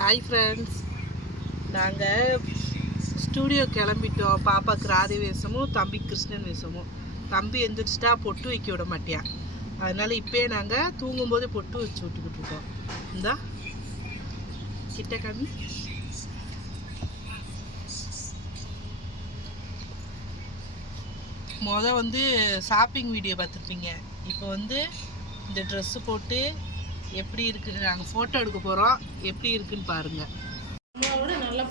Hi friends, நாங்கள் studio கிளம்பிட்டோம். பாப்பாவுக்கு ராதை வேஷமும் தம்பி கிருஷ்ணன் வேஷமும். தம்பி எந்திரிச்சிட்டா பொட்டு வைக்க விட மாட்டியா, அதனால் இப்போயே நாங்கள் தூங்கும்போது பொட்டு வச்சு விட்டுக்கிட்டு இருக்கோம். இந்தா கிட்ட கம்மி. வந்து ஷாப்பிங் வீடியோ பார்த்துருப்பீங்க. இப்போ இந்த ட்ரெஸ்ஸு போட்டு எப்படி இருக்குன்னு நாங்கள் ஃபோட்டோ எடுக்க போகிறோம். எப்படி இருக்குன்னு பாருங்கள். நல்லா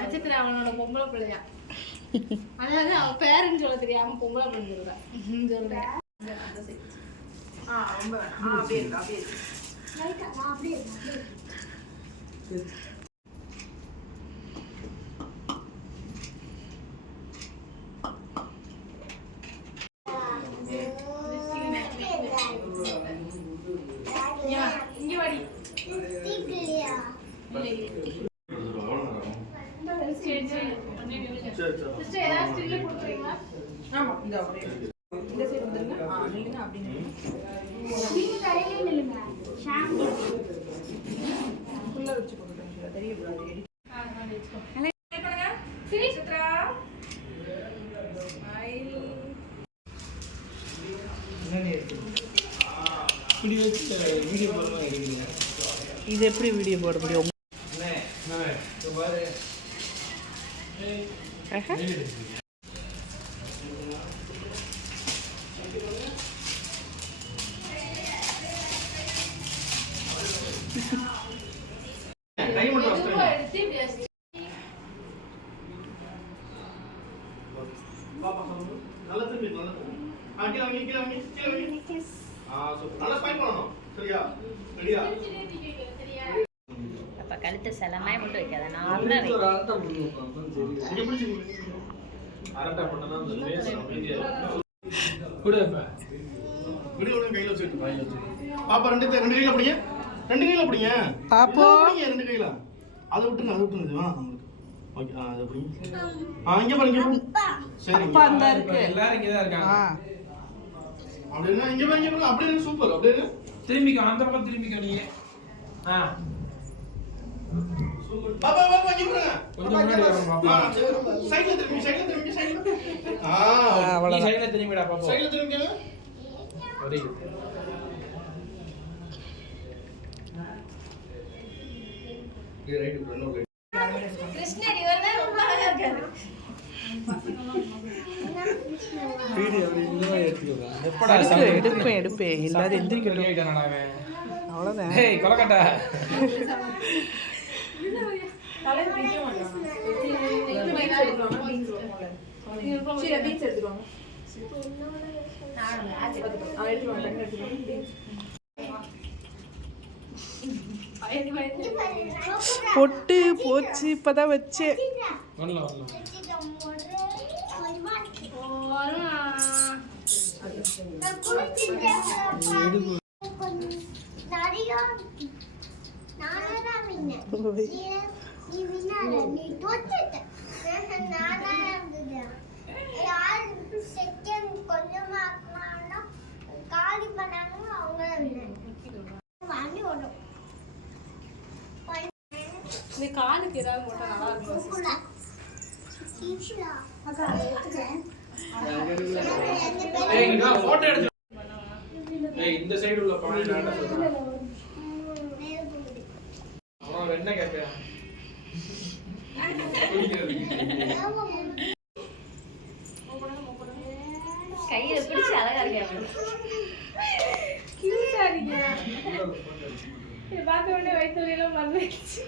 நட்சத்திரம் அவனோட பொம்பளை பிள்ளையா, அதாவது அவன் பேருன்னு சொல்ல தெரியாம பொம்பளை பிள்ளை சொல்றேன். இது எப்படி வீடியோ போட முடியும்? கழுத்து செலமாய் மட்டும் வைக்காத, நார்மலா பாப்பா ரெண்டு கையில பிடிங்க, ரெண்டு கையில பிடிங்க பாப்பா, ரெண்டு கையில அதை விட்டுங்க, அதை விட்டுங்க. ஓகே, அது பிடிங்க. இங்க பாருங்க. சரி, அப்பா அந்த இருக்கு, எல்லாரும் இங்க தான் இருக்காங்க. அப்படியே இங்க பாருங்க. அப்படியே சூப்பர். அப்படியே திரும்பிக்கோ, அந்த பக்கம் திரும்பிக்கோ நீ. பாப்பா பாப்பா இங்க பாருங்க. கொஞ்சம் முன்னாடி வரணும் பாப்பா. சைடுல திரும்பி, சைடுல திரும்பி, சைடுல. நீ சைடுல திரும்பிடா பாப்பா. சைடுல திரும்பிங்க. Very good. இது ரைட் பண்ணு. கிருஷ்ணன் இவரே ரொம்ப அழகா இருக்காரு. வீடியோ அப்படி இன்னும் எடுத்துக்கோங்க. எப்படா எடுப்பேன் எல்லாரும் எந்திரிக்கட்டும். அவ்வளவுதான். ஏய் கொலக்கட்டா. தலை பிடிக்க மாட்டான். சீல பீச் எடுத்துவாங்க. நான் ஆச்சு எடுத்துவாங்க. பொட்டு போச்சு, இப்பதான் வச்சேன். இந்த காலுக்கு ஏதாவது போட்டா நல்லா இருக்கும். ஏய் இங்க போட்டோ எடுத்து. ஏய் இந்த சைடு உள்ள பாயிண்ட் ஆட சொல்றேன். அவன் என்ன கேப்பையா? கையில பிடிச்சு அழகா இருக்காங்க. கியூட்டா இருக்கீங்க. இது பார்த்த உடனே வயித்துல மறந்துச்சு.